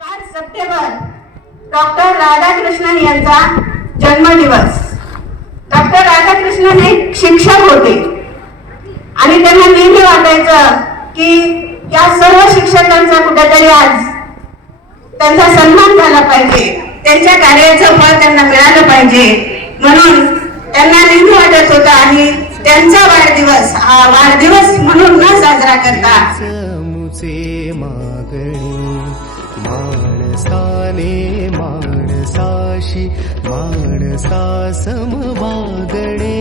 5 September doctor Radhakrishnan यांचा जन्मदिवस. Doctor Radhakrishnan हे शिक्षक होते आणि त्यांना नेहमी वाटायचं की या सर्व शिक्षकांचा कुठेतरी आज त्यांचा सन्मान झाला पाहिजे, त्यांच्या कार्याचं फळ त्यांना मिळालं पाहिजे, म्हणून त्यांना नेहमी वाटत होता आणि त्यांचा वाढदिवस हा वाढदिवस म्हणून न साजरा करता माणसाने माणसाशी माणसा समवागणे.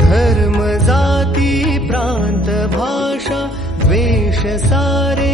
धर्म जाती प्रांत भाषा द्वेष सारे